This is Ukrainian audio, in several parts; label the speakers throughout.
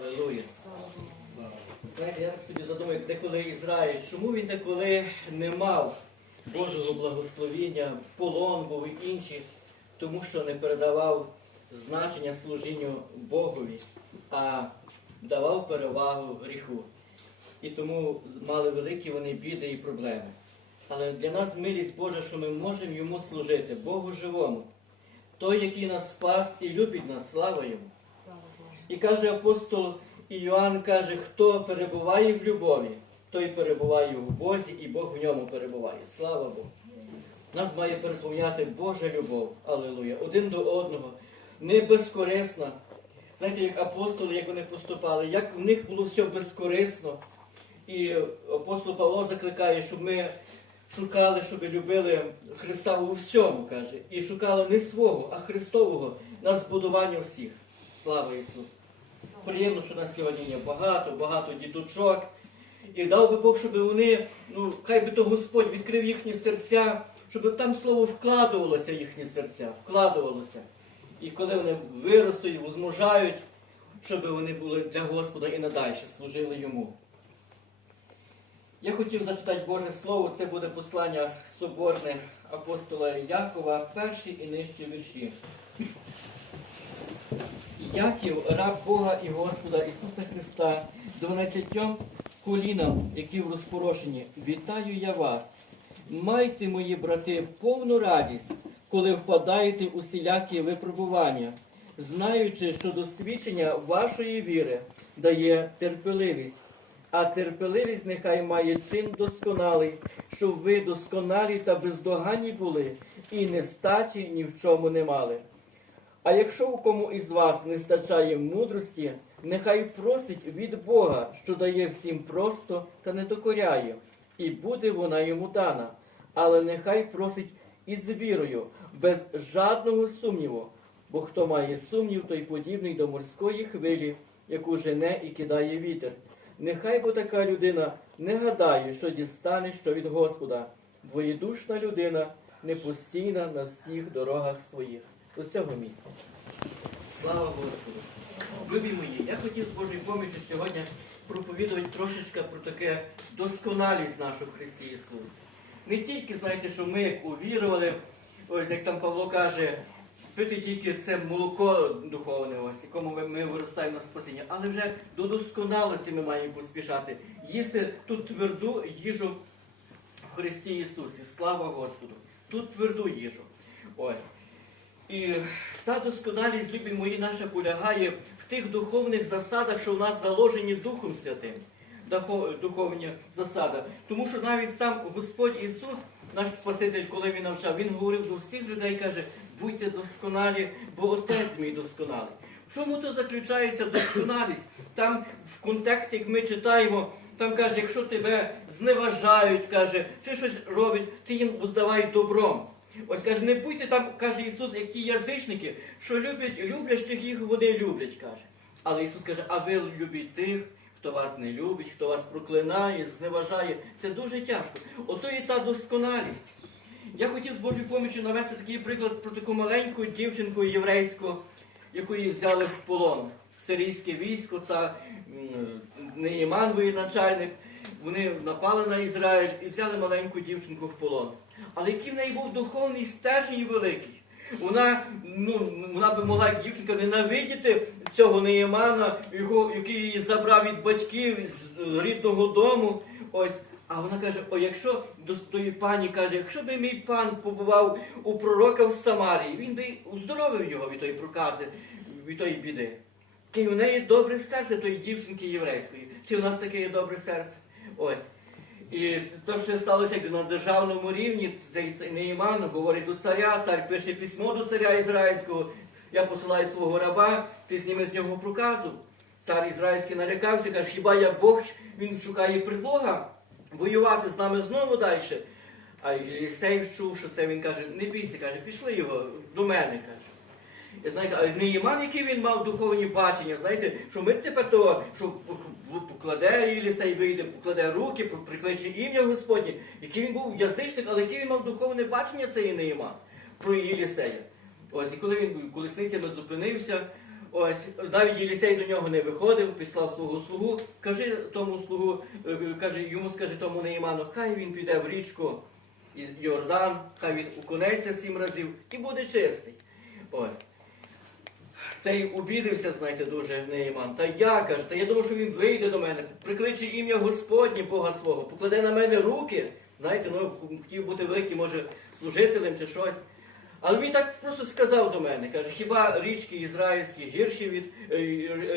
Speaker 1: Аллилуйя. Знаєте, я собі задумаю, деколи Ізраїль, чому він деколи не мав Божого благословіння, полон був і інші, тому що не передавав значення служінню Богові, а давав перевагу гріху. І тому мали великі вони біди і проблеми. Але для нас милість Божа, що ми можемо йому служити, Богу живому. Той, який нас спас і любить нас, слава йому. І каже апостол Іоанн, каже, хто перебуває в любові, той перебуває в Бозі, і Бог в ньому перебуває. Слава Богу. Нас має переповняти Божа любов, алілуя, один до одного, не безкорисна. Знаєте, як апостоли, як вони поступали, як в них було все безкорисно. І апостол Павло закликає, щоб ми шукали, щоб любили Христа у всьому, каже, і шукали не свого, а Христового на збудування всіх. Слава Ісусу! Приємно, що нас сьогодні є багато, багато діточок. І дав би Бог, щоб вони, ну, хай би то Господь відкрив їхні серця, щоб там слово вкладувалося в їхні серця, вкладувалося. І коли вони виростуть, возмужають, щоб вони були для Господа і надалі служили йому. Я хотів зачитати Боже Слово, це буде послання соборне апостола Якова, перші і нижчі вірші. Яків, раб Бога і Господа Ісуса Христа, дванадцятьом колінам, які в розпорошенні, вітаю я вас. Майте, мої брати, повну радість, коли впадаєте у всілякі випробування, знаючи, що досвідчення вашої віри дає терпеливість, а терпеливість нехай має чин досконалий, щоб ви досконалі та бездоганні були, і нестачі ні в чому не мали. А якщо у кому із вас не стачає мудрості, нехай просить від Бога, що дає всім просто та не докоряє, і буде вона йому дана. Але нехай просить із вірою, без жадного сумніву, бо хто має сумнів, той подібний до морської хвилі, яку жене і кидає вітер. Нехай бо така людина не гадає, що дістане що від Господа. Двоєдушна людина непостійна на всіх дорогах своїх. До цього місця. Слава Господу! Любі мої, я хотів з Божою поміччю сьогодні проповідувати трошечки про таке досконалість нашу Христі Ісусі. Не тільки, знаєте, що ми увірували, ось як там Павло каже, пити тільки це молоко духовне, ось, якому ми, ми виростаємо на спасіння, але вже до досконалості ми маємо поспішати. Їсти ту тверду їжу в Христі Ісусі. Слава Господу! Тут тверду їжу. Ось. І та досконалість, любі мої, наша полягає в тих духовних засадах, що в нас заложені Духом Святим. Духовні засади. Тому що навіть сам Господь Ісус, наш Спаситель, коли Він навчав, Він говорив до всіх людей, каже, будьте досконалі, бо Отець мій досконалий. Чому то заключається досконалість? Там в контексті, як ми читаємо, там каже, якщо тебе зневажають, каже, чи щось робить, ти їм здавай добром. Ось каже, не будьте там, каже Ісус, як ті язичники, що люблять люблящих їх вони люблять, каже. Але Ісус каже, а ви любіть тих, хто вас не любить, хто вас проклинає, зневажає. Це дуже тяжко. Ото і та досконалість. Я хотів з Божою поміччю навести такий приклад про таку маленьку дівчинку єврейську, яку її взяли в полон. Сирійське військо, це Неїман воєначальник. Вони напали на Ізраїль і взяли маленьку дівчинку в полон. Але який в неї був духовний стержень великий. Вона, ну, вона би могла дівчинка ненавидіти цього Неємана, який її забрав від батьків з рідного дому. Ось. А вона каже: о, якщо до тої пані каже, якщо би мій пан побував у пророка в Самарії, він би уздоровив його від тої прокази, від тої біди. Чи у неї добре серце тої дівчинки єврейської? Чи у нас таке є добре серце? Ось. І то, що сталося на державному рівні, цей Неїман говорить до царя, цар пише письмо до царя ізраїльського, я посилаю свого раба, ти зніми з нього проказу. Цар ізраїльський налякався, каже, хіба я Бог, він шукає предлога воювати з нами знову далі. А Єлісей чув, що це він каже, не бійся, каже, пішли його до мене, каже. Знаєте, а Неїман, який він мав духовні бачення, знаєте, що ми тепер того, що покладе Єлісей, вийде, покладе руки, прикличе ім'я Господнє, який він був язичник, але який він мав духовне бачення, цей Неїман, про Єлісея. Ось, і коли він колесницями зупинився, Ось навіть Єлісей до нього не виходив, післав свого слугу. Кажи тому слугу, е, каже, йому скажи тому Неїману, хай він піде в річку Йордан, хай він укунеться сім разів і буде чистий. Ось. Цей обідався, знаєте, дуже Неїман. Та я кажу, та я думав, що він вийде до мене, прикличе ім'я Господнє Бога свого, покладе на мене руки. Знаєте, ну хотів бути великим, може, служителем чи щось. Але він так просто сказав до мене, каже, хіба річки ізраїльські гірші від е,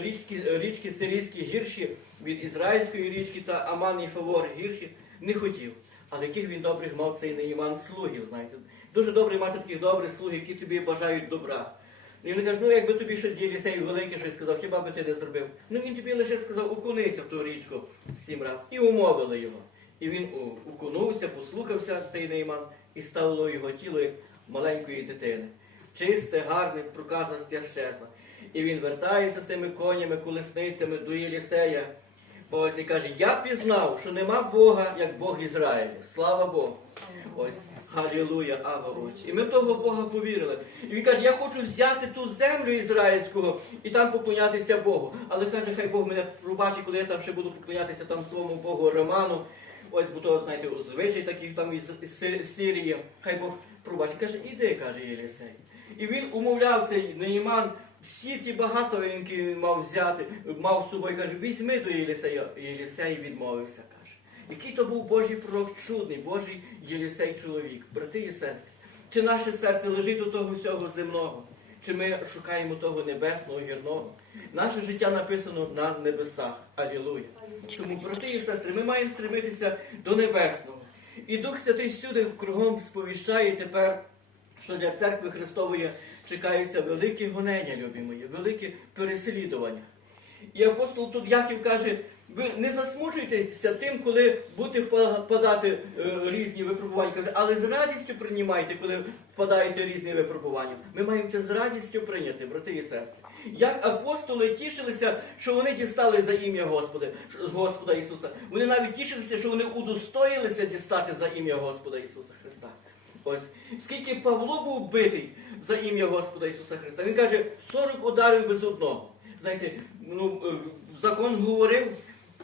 Speaker 1: річки, річки сирійські гірші від ізраїльської річки та Аман і Фавор гірші, не хотів. Але яких він добрих мав цей Неїман слугів, знаєте. Дуже добре мати таких добрих слугів, які тобі бажають добра. І він каже, ну якби тобі щось Єлісей велике щось сказав, хіба би ти не зробив? Ну він тобі лише сказав, окунися в ту річку сім разів. І умовили його. І він укунувся, послухався цей Нейман, і стало його тіло як маленької дитини. Чисте, гарне, проказа щезла. І він вертається з тими конями, колесницями до Єлісея. Ось і каже, я пізнав, що нема Бога, як Бог Ізраїлю. Слава Богу. Ось. Халілуя, Ава очі. І ми в того Бога повірили. І він каже, я хочу взяти ту землю ізраїльську і там поклонятися Богу. Але каже, хай Бог мене пробачить, коли я там ще буду поклонятися там своєму Богу Роману. Ось, бо то, знаєте, звичай таких там із Сирії. Хай Бог пробачить. Каже, іди, каже Єлісей. І він умовляв цей Неїман, всі ті багатства, які він мав взяти, мав з собою, каже, візьми до Єлісея. Єлісей відмовився. Який то був Божий пророк чудний, Божий Єлісей чоловік, брати і сестри. Чи наше серце лежить до того всього земного? Чи ми шукаємо того небесного гірного? Наше життя написано на небесах. Алілуя. Тому, брати і сестри, ми маємо стремитися до небесного. І Дух Святий всюди кругом сповіщає тепер, що для церкви Христової чекаються великі гонення, любі мої, великі переслідування. І апостол тут Яків каже, ви не засмучуйтеся тим, коли будете впадати е, різні випробування. Каже, але з радістю приймайте, коли впадаєте різні випробування. Ми маємо це з радістю прийняти, брати і сестри. Як апостоли тішилися, що вони дістали за ім'я Господа, Господа Ісуса. Вони навіть тішилися, що вони удостоїлися дістати за ім'я Господа Ісуса Христа. Ось скільки Павло був битий за ім'я Господа Ісуса Христа. Він каже, 40 ударів без одного. Знаєте, ну, е, закон говорив,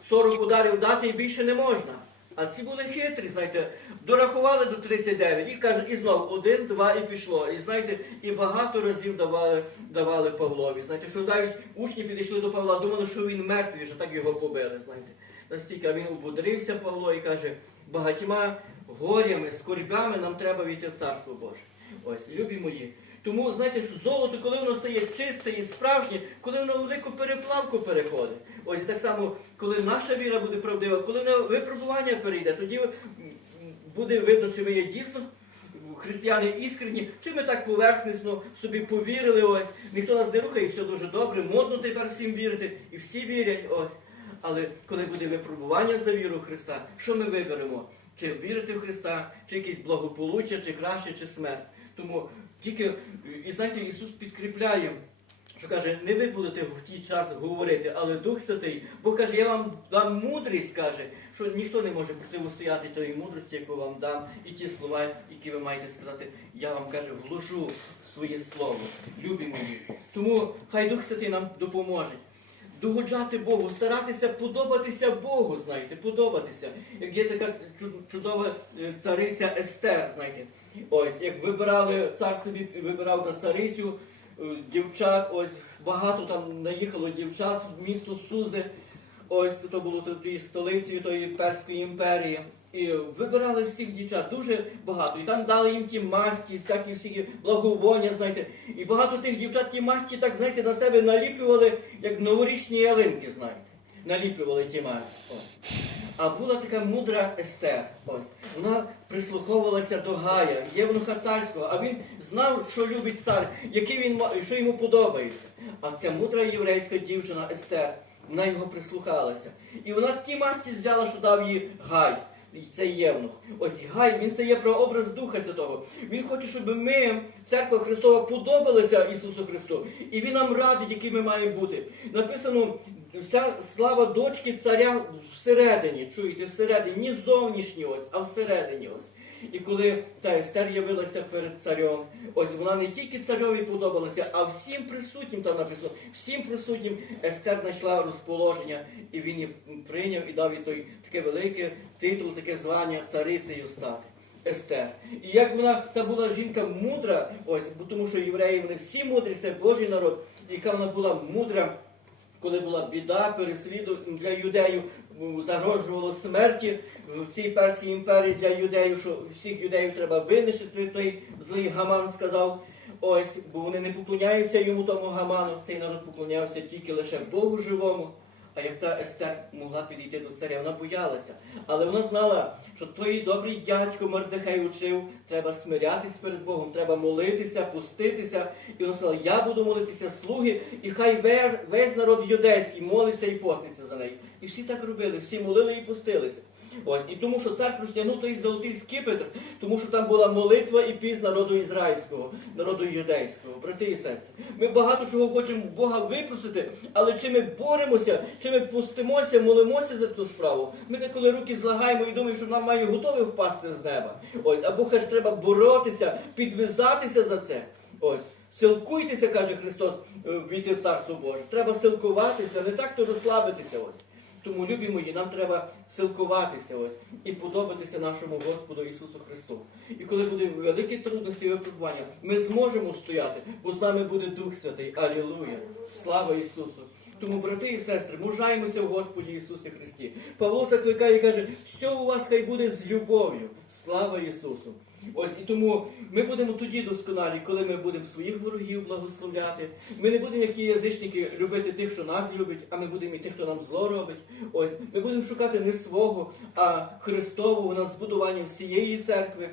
Speaker 1: 40 ударів дати і більше не можна. А ці були хитрі, знаєте, дорахували до 39 і каже, і знов один, два і пішло. І знаєте, і багато разів давали, давали Павлові. Знаєте, що навіть учні підійшли до Павла, думали, що він мертвий, що так його побили. Знаєте, настільки а він обудрився Павло і каже, багатьма горями, скорбями нам треба війти в царство Боже. Ось, любі мої. Тому знаєте, що золото, коли воно стає чисте і справжнє, коли воно велику переплавку переходить. Ось так само, коли наша віра буде правдива, коли воно випробування перейде, тоді буде видно, чи ми є дійсно християни іскренні, чи ми так поверхнісно собі повірили, ось ніхто нас не рухає, і все дуже добре, модно тепер всім вірити, і всі вірять, ось. Але коли буде випробування за віру Христа, що ми виберемо? Чи вірити в Христа, чи якесь благополуччя, чи краще, чи смерть. Тому тільки, і знаєте, Ісус підкріпляє, що каже, не ви будете в тій час говорити, але Дух Святий, бо каже, я вам дам мудрість, каже, що ніхто не може противостояти тої мудрості, яку вам дам, і ті слова, які ви маєте сказати, я вам каже, вложу своє слово, любі мої. Тому хай Дух Святий нам допоможе догоджати Богу, старатися подобатися Богу, знаєте, подобатися. Як є така чудова е, цариця Естер, знаєте. Ось, як вибирали, цар собі вибирав на царицю е, дівчат, ось багато там наїхало дівчат в місто Сузи. Ось то було тоді столицею тої Перської імперії. І вибирали всіх дівчат, дуже багато. І там дали їм ті масті, всякі всі благовоння, знаєте. І багато тих дівчат ті масті, так, знаєте, на себе наліплювали, як новорічні ялинки, знаєте. Наліплювали ті масті. А була така мудра Естер. Ось. Вона прислуховувалася до Гая, євнуха царського, а він знав, що любить цар, який він що йому подобається. А ця мудра єврейська дівчина Естер, вона його прислухалася. І вона ті масті взяла, що дав їй Гай. Це євнух. Ось і Гай, він це є про образ Духа Святого. Він хоче, щоб ми, церква Христова, подобалися Ісусу Христу. І Він нам радить, які ми маємо бути. Написано, вся слава дочки царя всередині. Чуєте, всередині, не зовнішні ось, а всередині ось. І коли та Естер явилася перед царем, ось вона не тільки цареві подобалася, а всім присутнім там написано, всім присутнім Естер знайшла розположення, і він її прийняв і дав їй той таке велике титул, таке звання царицею стати. Естер. І як вона та була жінка мудра, ось, тому що євреї вони всі мудрі, це Божий народ, яка вона була мудра, коли була біда, пересліду для юдеїв, загрожувало смерті в цій перській імперії для юдеїв, що всіх юдеїв треба винищити, той злий Гаман сказав. Ось, бо вони не поклоняються йому тому Гаману, цей народ поклонявся тільки лише Богу живому. А як та Естер могла підійти до царя, вона боялася. Але вона знала, що той добрий дядько Мордехай учив, треба смирятись перед Богом, треба молитися, пуститися. І вона сказала, я буду молитися слуги, і хай весь народ юдейський молиться і поститься за нею. І всі так робили, всі молили і пустилися. Ось, і тому, що цар простягнув той золотий скипетр, тому що там була молитва і піс народу ізраїльського, народу юдейського, брати і сестри. Ми багато чого хочемо Бога випросити, але чи ми боремося, чи ми пустимося, молимося за ту справу. Ми деколи руки злагаємо і думаємо, що нам має готове впасти з неба. Ось, або каже, треба боротися, підв'язатися за це. Ось. Силкуйтеся, каже Христос, е, війти в Царство Боже. Треба силкуватися, не так то розслабитися. Ось. Тому, любі мої, нам треба силкуватися ось і подобатися нашому Господу Ісусу Христу. І коли буде великі трудності і випробування, ми зможемо стояти, бо з нами буде Дух Святий. Алілуя! Слава Ісусу! Тому, брати і сестри, мужаємося в Господі Ісусі Христі. Павло закликає і каже, все у вас хай буде з любов'ю. Слава Ісусу! Ось і тому ми будемо тоді досконалі, коли ми будемо своїх ворогів благословляти. Ми не будемо, як ті язичники, любити тих, що нас любить, а ми будемо і тих, хто нам зло робить. Ось ми будемо шукати не свого, а Христового на збудування всієї церкви.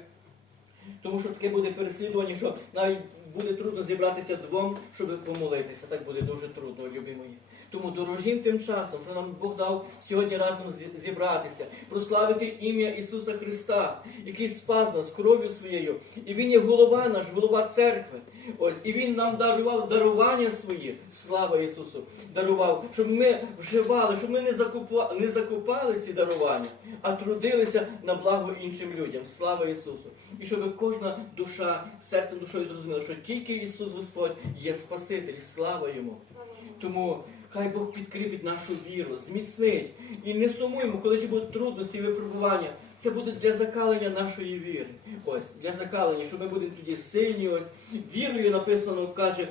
Speaker 1: Тому що таке буде переслідування, що навіть буде трудно зібратися двом, щоб помолитися. Так буде дуже трудно, любі мої. Тому дорожім тим часом, що нам Бог дав сьогодні разом зібратися, прославити ім'я Ісуса Христа, який спас нас кров'ю своєю. І Він є голова наш, голова церкви. Ось, і Він нам дарував дарування свої. Слава Ісусу! Дарував, щоб ми вживали, щоб ми не закупа, не закупали ці дарування, а трудилися на благо іншим людям. Слава Ісусу! І щоб кожна душа, серцем душою зрозуміла, що тільки Ісус Господь є Спаситель, слава Йому. Тому хай Бог підкріпить нашу віру, зміцнить. І не сумуємо, коли ще будуть трудності і випробування. Це буде для закалення нашої віри. Ось, для закалення, що ми будемо тоді сильні. Ось вірою написано, каже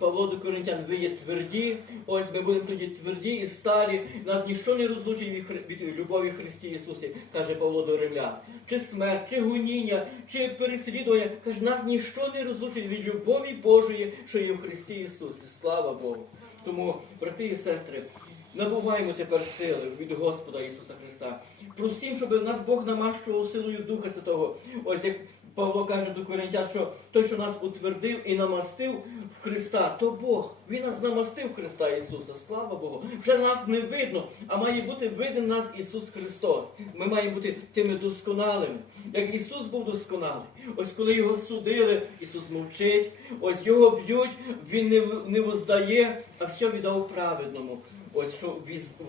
Speaker 1: Павло до Коринтян, ви є тверді. Ось ми будемо тоді тверді і сталі. Нас ніщо не розлучить від, любові Христі Ісусі, каже Павло до Римлян. Чи смерть, чи гоніння, чи переслідування. Каже, нас ніщо не розлучить від любові Божої, що є в Христі Ісусі. Слава Богу. Тому, брати і сестри, набуваємо тепер сили від Господа Ісуса Христа. Просім, щоб нас Бог намащував силою Духа Святого. Ось як Павло каже до Коринтян, що той, що нас утвердив і намастив в Христа, то Бог. Він нас намастив Христа Ісуса. Слава Богу. Вже нас не видно, а має бути виден нас Ісус Христос. Ми маємо бути тими досконалими. Як Ісус був досконалий. Ось коли його судили, Ісус мовчить, ось його б'ють, Він не, не воздає, а все віддав праведному. Ось що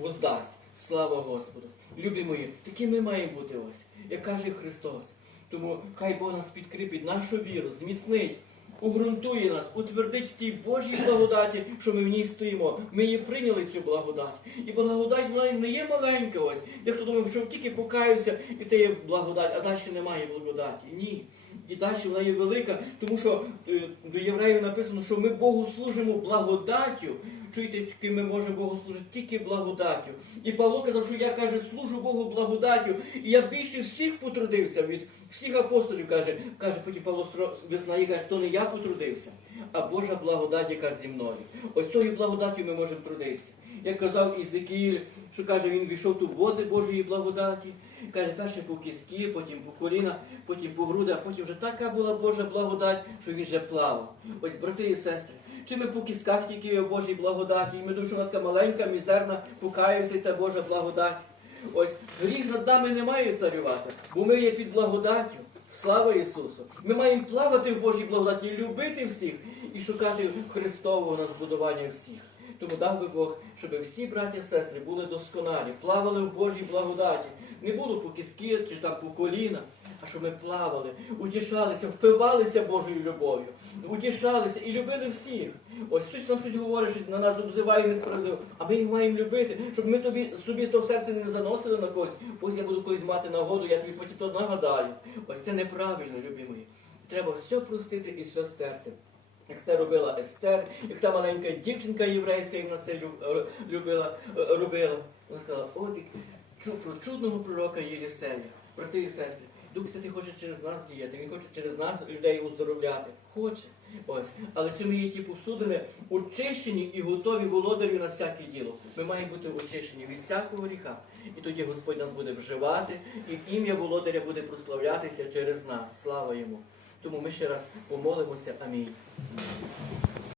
Speaker 1: воздасть. Слава Господу. Любі мої, такі ми маємо бути ось, як каже Христос. Тому хай Бог нас підкріпить нашу віру, зміцнить, угрунтує нас, утвердить в тій Божій благодаті, що ми в ній стоїмо. Ми її прийняли цю благодать. І благодать вона не є маленька ось. Я хто думав, що тільки покаюся, і те є благодать, а далі немає благодаті. Ні. І далі вона є велика, тому що е, до євреїв написано, що ми Богу служимо благодаттю. Тільки ми можемо Богу служити тільки благодаттю. І Павло казав, що я каже, служу Богу благодаттю. І я більше всіх потрудився від всіх апостолів, каже, каже, потім Павло визнає, каже, то не я потрудився, а Божа благодать, яка зі мною. Ось тою благодаттю ми можемо трудитися. Як казав Ізекіль, що каже, він війшов ту води Божої благодаті. Каже, перше по кістки, потім по коліна, потім по груди, а потім вже така була Божа благодать, що він вже плавав. Ось, брати і сестри, чи ми по кістках тільки Божій благодаті, і ми думаємо, що вона маленька, мізерна, покаюся, і та Божа благодать. Ось гріх над нами не має царювати, бо ми є під благодаттю. Слава Ісусу! Ми маємо плавати в Божій благодаті, любити всіх і шукати Христового на збудування всіх. Тому дав би Бог, щоб всі браті і сестри були досконалі, плавали в Божій благодаті. Не було по кістки чи там по коліна, а щоб ми плавали, утішалися, впивалися Божою любов'ю, утішалися і любили всіх. Ось хтось нам щось говорить, що на нас обзиває несправедливо, а ми їх маємо любити, щоб ми тобі собі то серце не заносили на когось. Ось я буду колись мати нагоду, я тобі потім то нагадаю. Ось це неправильно, любі мої. Треба все простити і все стерти. Як це робила Естер, як та маленька дівчинка єврейська, як вона це любила, е, робила. Вона сказала, от про чудного пророка Єлісея, брати і сестри. Дух Святий хоче через нас діяти, він хоче через нас людей оздоровляти. Хоче. Ось. Але чи ми є ті посудини очищені і готові володарю на всяке діло? Ми маємо бути очищені від всякого гріха. І тоді Господь нас буде вживати, і ім'я володаря буде прославлятися через нас. Слава йому. Тому ми ще раз помолимося. Амінь.